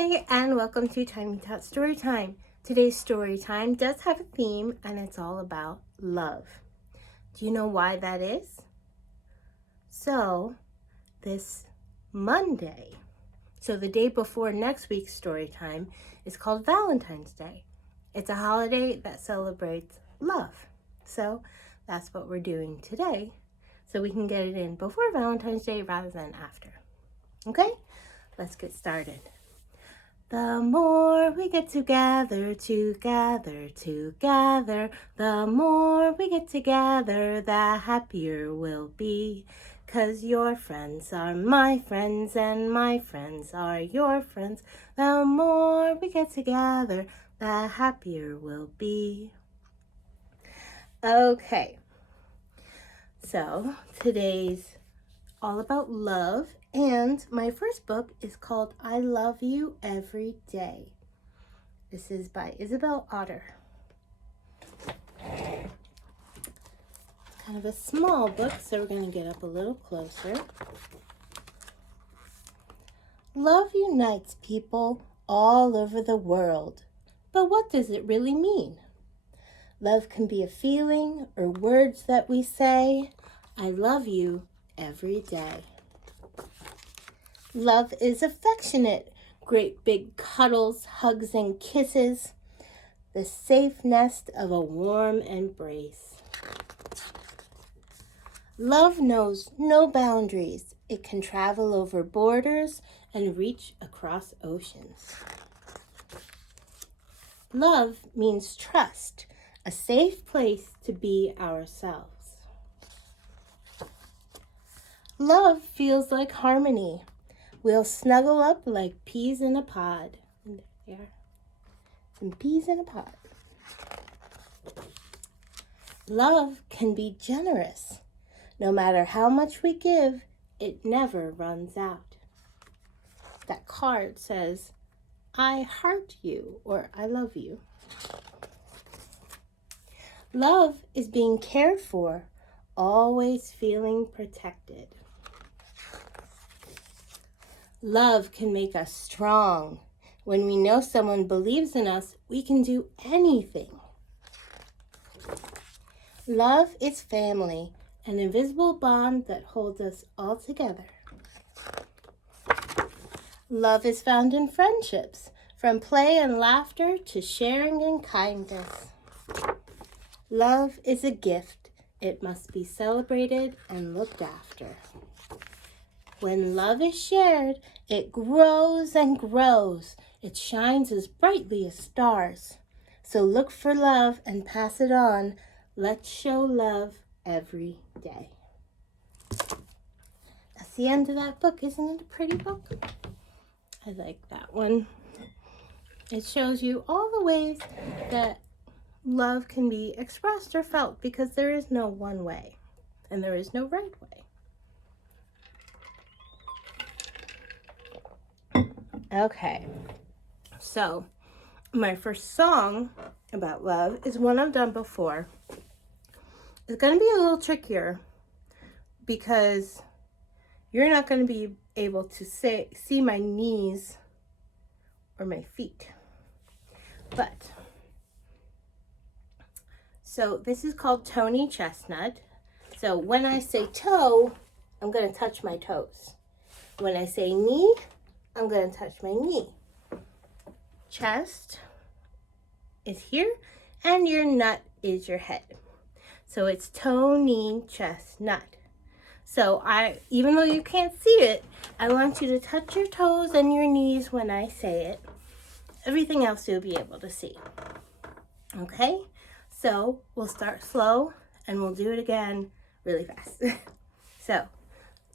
Hi, and welcome to Tiny Tots Storytime. Today's Storytime does have a theme, and it's all about love. Do you know why that is? So, this Monday, the day before next week's Storytime, is called Valentine's Day. It's a holiday that celebrates love. So, that's what we're doing today, so we can get it in before Valentine's Day rather than after. Okay? Let's get started. The more we get together, the more we get together, the happier we'll be. 'Cause your friends are my friends and my friends are your friends. The more we get together, the happier we'll be. Okay, so today's all about love. And my first book is called I Love You Every Day. This is by Isabel Otter. It's kind of a small book, so we're going to get up a little closer. Love unites people all over the world. But what does it really mean? Love can be a feeling or words that we say. I love you every day. Love is affectionate, great big cuddles, hugs, and kisses, the safe nest of a warm embrace. Love knows no boundaries. It can travel over borders and reach across oceans. Love means trust, a safe place to be ourselves. Love feels like harmony. We'll snuggle up like peas in a pod. And there they are. Some peas in a pod. Love can be generous. No matter how much we give, it never runs out. That card says, I heart you, or I love you. Love is being cared for, always feeling protected. Love can make us strong. When we know someone believes in us, we can do anything. Love is family, an invisible bond that holds us all together. Love is found in friendships, from play and laughter to sharing and kindness. Love is a gift. It must be celebrated and looked after. When love is shared, it grows and grows. It shines as brightly as stars. So look for love and pass it on. Let's show love every day. That's the end of that book. Isn't it a pretty book? I like that one. It shows you all the ways that love can be expressed or felt, because there is no one way and there is no right way. Okay, so my first song about love is one I've done before. It's going to be a little trickier because you're not going to be able to see my knees or my feet. But, so this is called Tony Chestnut. So when I say toe, I'm going to touch my toes. When I say knee, I'm going to touch my knee. Chest is here, and your nut is your head. So it's Tony Chestnut. So even though you can't see it, I want you to touch your toes and your knees when I say it. Everything else you'll be able to see. Okay? So we'll start slow, and we'll do it again really fast. So,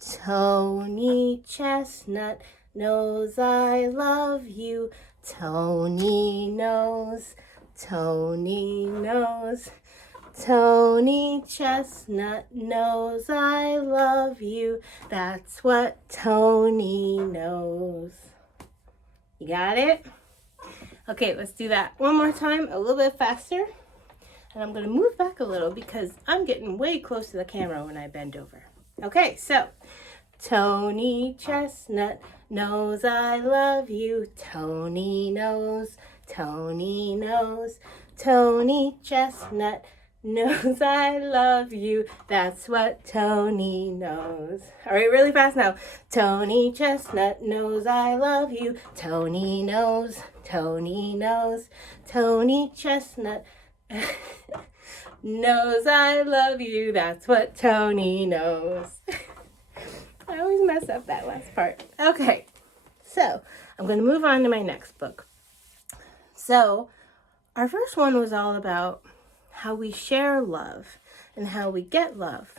Tony Chestnut knows I love you. Tony knows, Tony knows. Tony Chestnut knows I love you. That's what Tony knows. You got it? Okay, let's do that one more time, a little bit faster. And I'm going to move back a little because I'm getting way close to the camera when I bend over. Okay, so Tony Chestnut knows I love you. Tony knows, Tony knows. Tony Chestnut knows I love you. That's what Tony knows. All right, really fast now. Tony Chestnut knows I love you. Tony knows, Tony knows. Tony Chestnut knows I love you. That's what Tony knows. I always mess up that last part. Okay, so I'm going to move on to my next book. So our first one was all about how we share love and how we get love.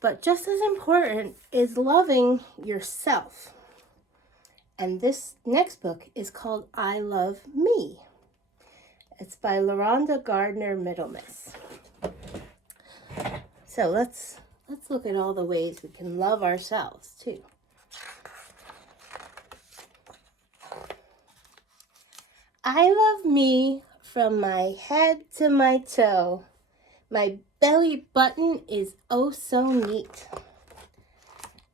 But just as important is loving yourself. And this next book is called I Love Me. It's by LaRhonda Gardner Middlemiss. So let's look at all the ways we can love ourselves too. I love me from my head to my toe. My belly button is oh so neat.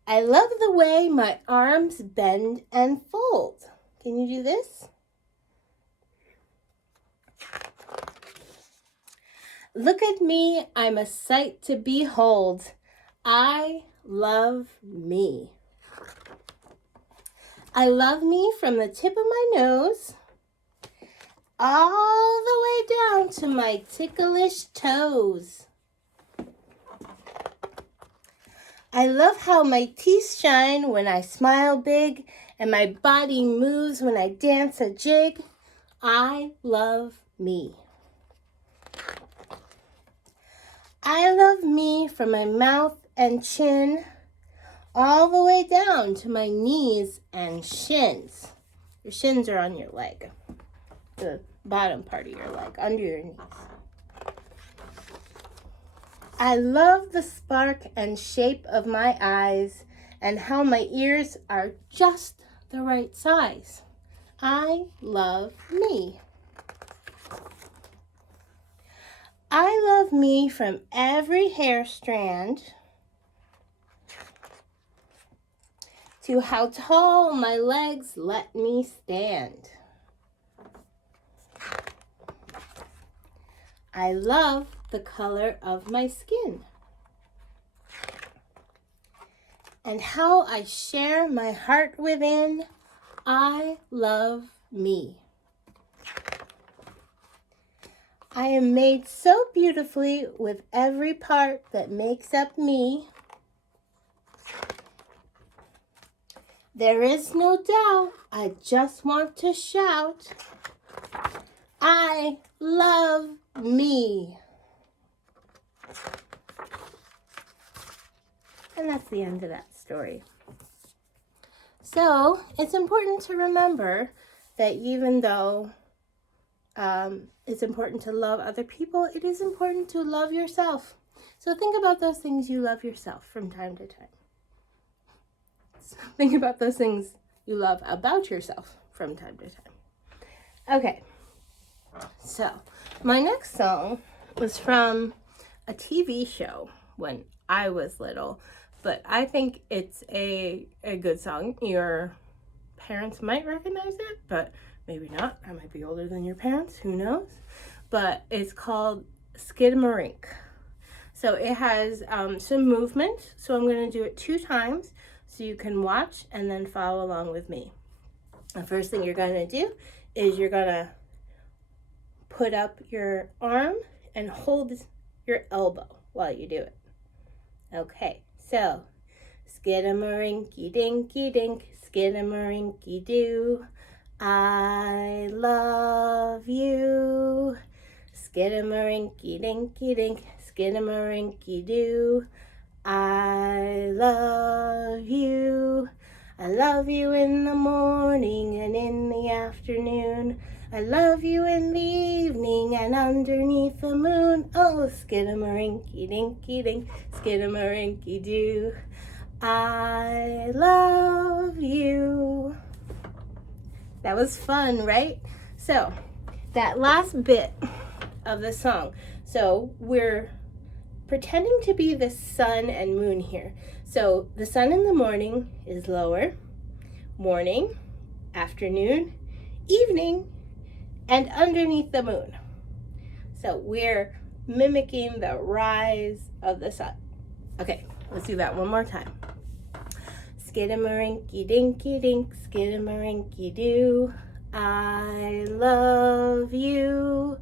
I love the way my arms bend and fold. Can you do this? Look at me, I'm a sight to behold. I love me. I love me from the tip of my nose all the way down to my ticklish toes. I love how my teeth shine when I smile big and my body moves when I dance a jig. I love me. I love me from my mouth and chin all the way down to my knees and shins. Your shins are on your leg, the bottom part of your leg, under your knees. I love the spark and shape of my eyes and how my ears are just the right size. I love me. I love me from every hair strand to how tall my legs let me stand. I love the color of my skin and how I share my heart within. I love me. I am made so beautifully with every part that makes up me. There is no doubt, I just want to shout, I love me. And that's the end of that story. So it's important to remember that even though it's important to love other people, it is important to love yourself. So think about those things you love yourself from time to time. So think about those things you love about yourself from time to time. Okay, so my next song was from a TV show when I was little, but I think it's a good song. Your parents might recognize it, but maybe not. I might be older than your parents, who knows? But it's called Skidmarink. So it has some movement, so I'm going to do it 2 times so you can watch and then follow along with me. The first thing you're going to do is you're going to put up your arm and hold your elbow while you do it. Okay, so skidamarinky dinky dink, skidamarinky doo. I love you. Skidamarinky dinky dink, skidamarinky doo. I love you. I love you in the morning and in the afternoon. I love you in the evening and underneath the moon. Oh, skidamarinky dinky dink, skidamarinky doo. I love you. That was fun, right? So, that last bit of the song. So, we're pretending to be the sun and moon here. So the sun in the morning is lower, morning, afternoon, evening, and underneath the moon. So we're mimicking the rise of the sun. Okay, let's do that one more time. Skidamarinky dinky dink, skidamarinky doo, I love you.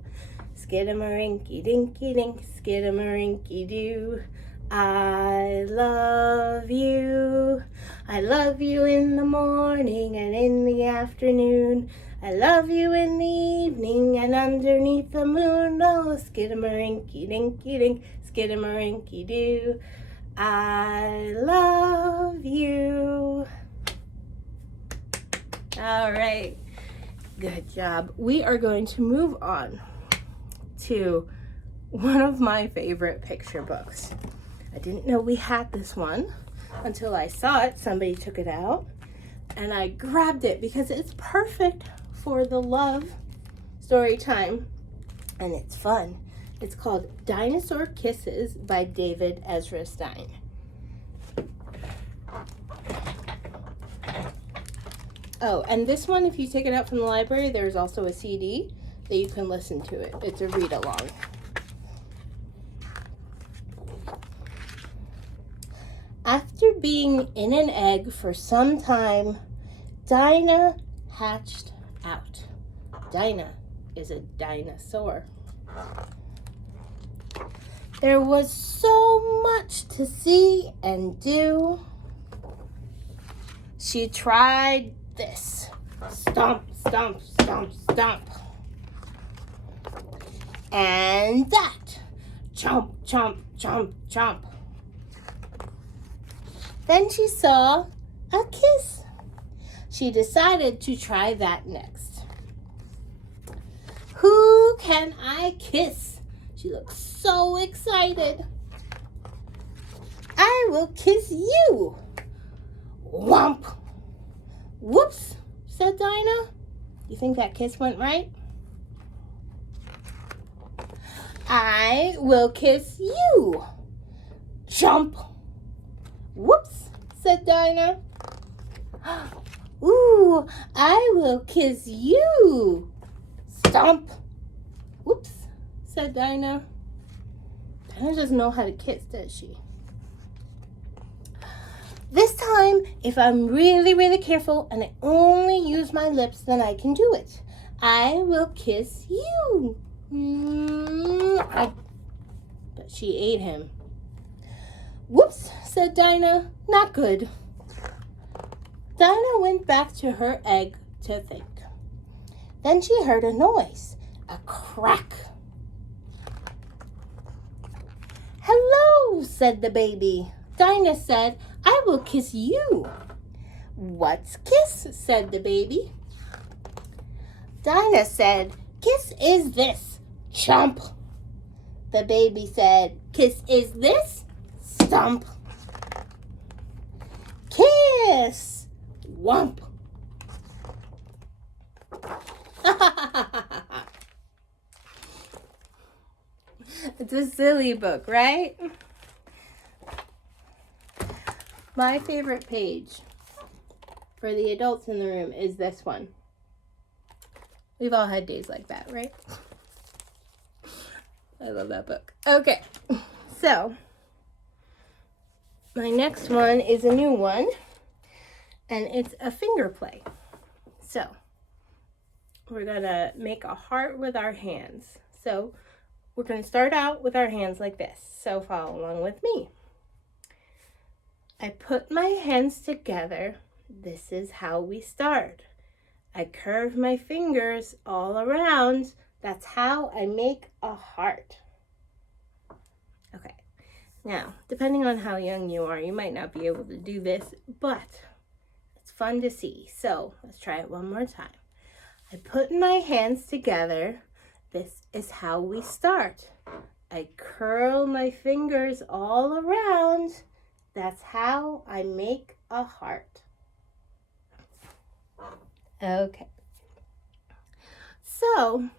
Skidamarinky dinky dink, skidamarinky doo, I love you. I love you in the morning and in the afternoon. I love you in the evening and underneath the moon. Oh, skidamarinky dinky dink, skidamarinky doo, I love you. All right, good job. We are going to move on to one of my favorite picture books. I didn't know we had this one until I saw it. Somebody took it out and I grabbed it because it's perfect for the love story time and it's fun. It's called Dinosaur Kisses by David Ezra Stein. Oh, and this one, if you take it out from the library, there's also a CD that you can listen to it. It's a read-along. After being in an egg for some time, Dinah hatched out. Dinah is a dinosaur. There was so much to see and do. She tried this. Stomp, stomp, stomp, stomp. And that. Chomp, chomp, chomp, chomp. Then she saw a kiss. She decided to try that next. Who can I kiss? She looks so excited. I will kiss you. Whomp. Whoops, said Dinah. You think that kiss went right? I will kiss you. Jump. Whoops, said Dinah. Ooh, I will kiss you. Stomp. Whoops, said Dinah. Dinah doesn't know how to kiss, does she? This time, if I'm really, really careful and I only use my lips, then I can do it. I will kiss you. But she ate him. Whoops, said Dinah. Not good. Dinah went back to her egg to think. Then she heard a noise, a crack. Hello, said the baby. Dinah said, I will kiss you. What's kiss? Said the baby. Dinah said, kiss is this. Chomp. The baby said, kiss is this. Stomp. Kiss. Whomp. It's a silly book, right? My favorite page for the adults in the room is this one. We've all had days like that, right? I love that book. Okay, so my next one is a new one, and it's a finger play. So we're gonna make a heart with our hands. So we're gonna start out with our hands like this. So follow along with me. I put my hands together. This is how we start. I curve my fingers all around. That's how I make a heart. Okay, now, depending on how young you are, you might not be able to do this, but it's fun to see. So let's try it one more time. I put my hands together. This is how we start. I curl my fingers all around. That's how I make a heart. Okay. So,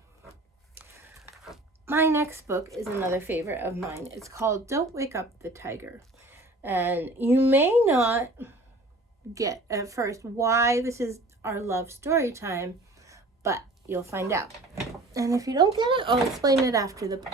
my next book is another favorite of mine. It's called Don't Wake Up the Tiger. And you may not get at first why this is our love story time, but you'll find out. And if you don't get it, I'll explain it after the book.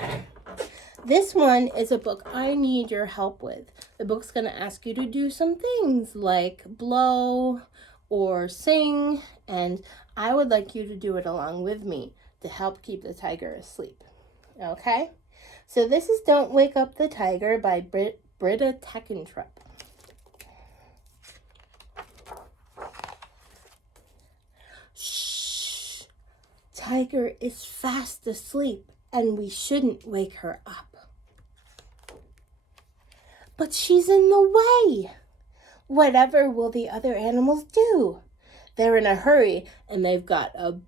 This one is a book I need your help with. The book's going to ask you to do some things like blow or sing, and I would like you to do it along with me to help keep the tiger asleep. Okay? So this is Don't Wake Up the Tiger by Britta Teckentrup. Shh! Tiger is fast asleep, and we shouldn't wake her up. But she's in the way. Whatever will the other animals do? They're in a hurry, and they've got a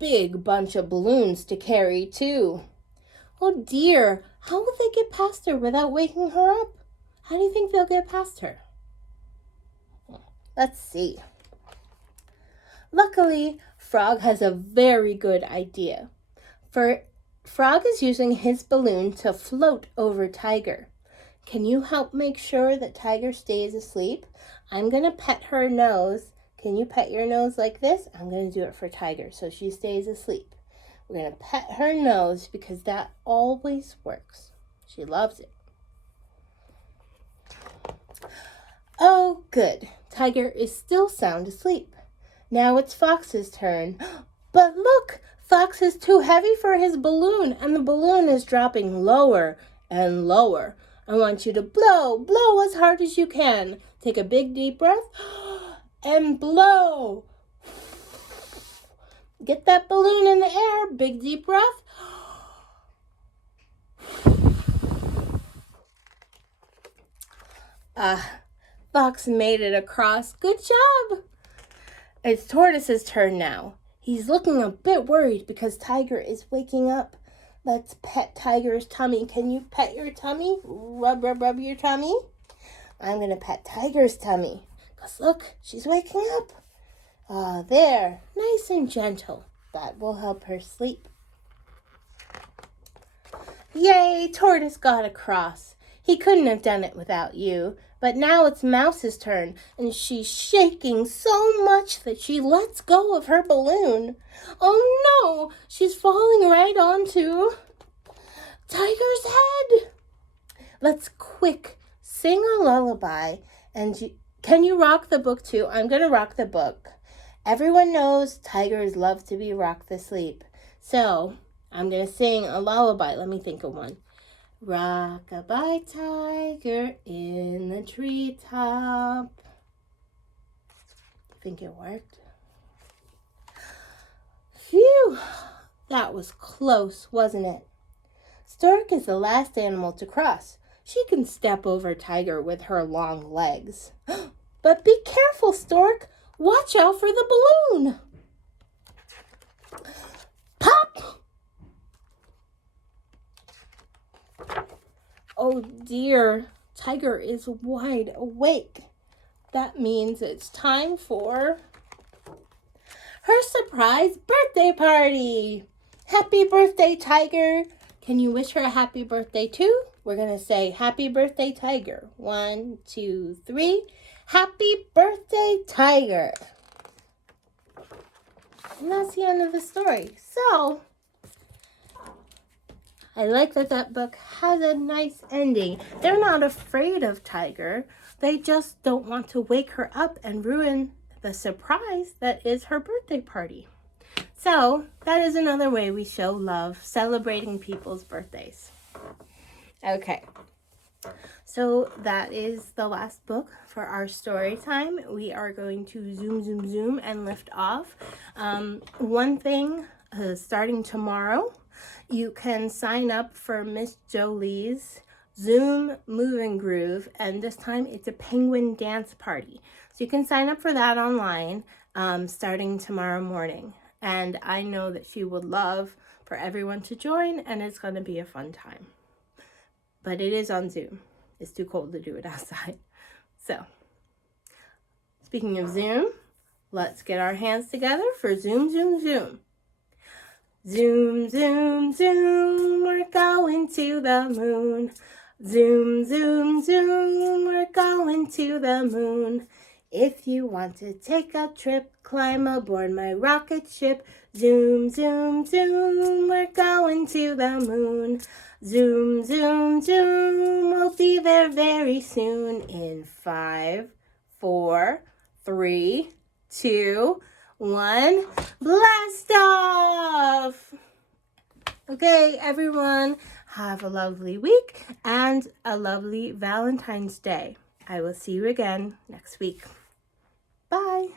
big bunch of balloons to carry, too. Oh, dear. How will they get past her without waking her up? How do you think they'll get past her? Let's see. Luckily, Frog has a very good idea. Frog is using his balloon to float over Tiger. Can you help make sure that Tiger stays asleep? I'm going to pet her nose. Can you pet your nose like this? I'm going to do it for Tiger so she stays asleep. We're going to pet her nose because that always works. She loves it. Oh, good. Tiger is still sound asleep. Now it's Fox's turn. But look, Fox is too heavy for his balloon, and the balloon is dropping lower and lower. I want you to blow as hard as you can. Take a big deep breath and blow. Get that balloon in the air. Big deep breath. Fox made it across. Good job. It's Tortoise's turn now. He's looking a bit worried because Tiger is waking up. Let's pet Tiger's tummy. Can you pet your tummy? Rub your tummy. I'm going to pet Tiger's tummy. Because look, she's waking up. There. Nice and gentle. That will help her sleep. Yay, Tortoise got across. He couldn't have done it without you. But now it's Mouse's turn, and she's shaking so much that she lets go of her balloon. Oh no, she's falling right onto Tiger's head. Let's quick sing a lullaby, and can you rock the book too? I'm going to rock the book. Everyone knows tigers love to be rocked to sleep. So I'm going to sing a lullaby. Let me think of one. Rock-a-bye tiger in the treetop. Think it worked? Phew! That was close, wasn't it? Stork is the last animal to cross. She can step over Tiger with her long legs. But be careful, Stork. Watch out for the balloon. Pop! Oh dear, Tiger is wide awake. That means it's time for her surprise birthday party. Happy birthday, Tiger. Can you wish her a happy birthday too? We're going to say happy birthday, Tiger. 1, 2, 3. Happy birthday, Tiger. And that's the end of the story. So I like that book has a nice ending. They're not afraid of Tiger. They just don't want to wake her up and ruin the surprise that is her birthday party. So that is another way we show love, celebrating people's birthdays. Okay. So that is the last book for our story time. We are going to zoom, and lift off. One thing, starting tomorrow, you can sign up for Miss Jolie's Zoom Move and Groove, and this time it's a penguin dance party. So you can sign up for that online starting tomorrow morning. And I know that she would love for everyone to join, and it's going to be a fun time. But it is on Zoom. It's too cold to do it outside. So, speaking of Zoom, let's get our hands together for Zoom. Zoom, zoom, zoom, we're going to the moon. Zoom, zoom, zoom, we're going to the moon. If you want to take a trip, climb aboard my rocket ship. Zoom, zoom, zoom, we're going to the moon. Zoom, zoom, zoom, we'll be there very soon. In 5, 4, 3, 2, 1, blast off! Okay, everyone, have a lovely week and a lovely Valentine's Day. I will see you again next week. Bye.